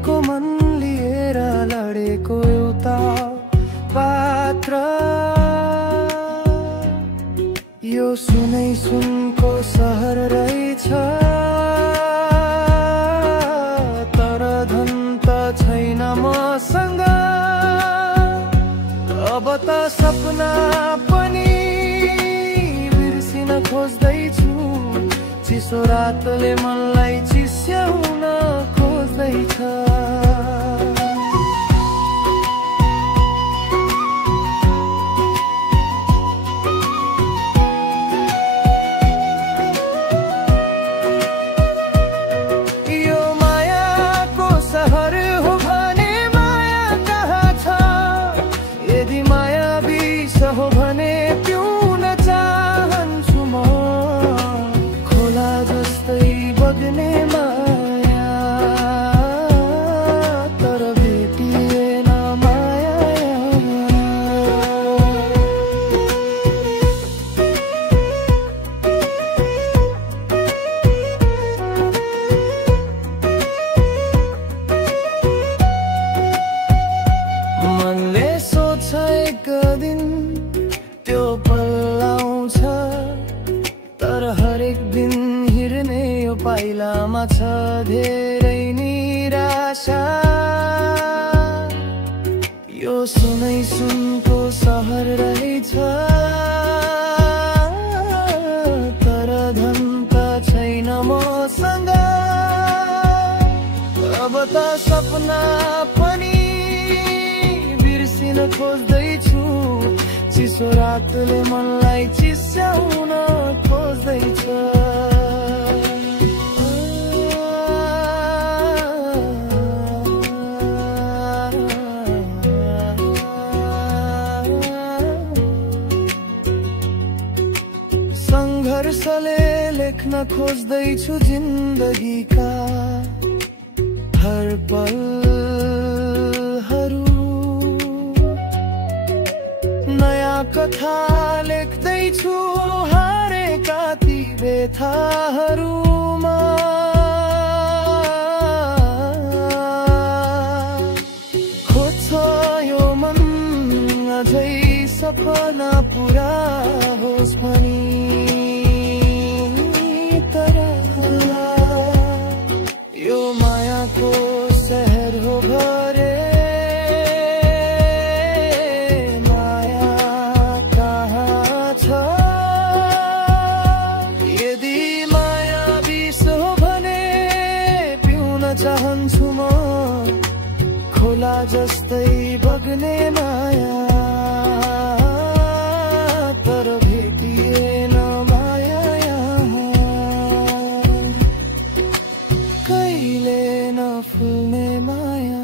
कसैको मन लिएर लडेको एउटा पात्र। यो सुनै सुनको सहर रहेछ, तर धन त छैन मसँग। अब त सपना पनि बिर्सिन खोज्दैछु, चिसो रातले मनलाई चिस्याउन खोज्दैछ। यो मायाको सहर हो भने माया कहाँ छ? यदि माया विष हो भने पिउन चाहन्छु म, खोला जस्तै बग्ने माया, तर भेटिएन माया। मनले सोच्छ एक दिन त्यो पल आउँछ, तर हरेक दिन हिँड्ने यो पाइलामा छ धेरै निराशा। यो सुनै सुनको सहर रहेछ, तर धन त छैन मसँग। अब त सपना पनि बिर्सिन खोज्दैछु, चिसो रातले मनलाई चिस्याउन खोज्दैछ। सङ्घर्षले लेख्न खोज्दैछु जिन्दगीका हर पलहरू। नयाँ कथा लेख्दैछु हारेका ती व्यथाहरूमा। खोज्छ यो मन अझै सपना पुरा होस् भनी, तर यो मायाको सहर हो भरे माया कहाँ छ? यदि माया विष हो भने पिउन चाहन्छु म, खोला जस्तै बग्ने माया, तर भेटिएन माया यहाँ। कहिले नफुल्ने माया।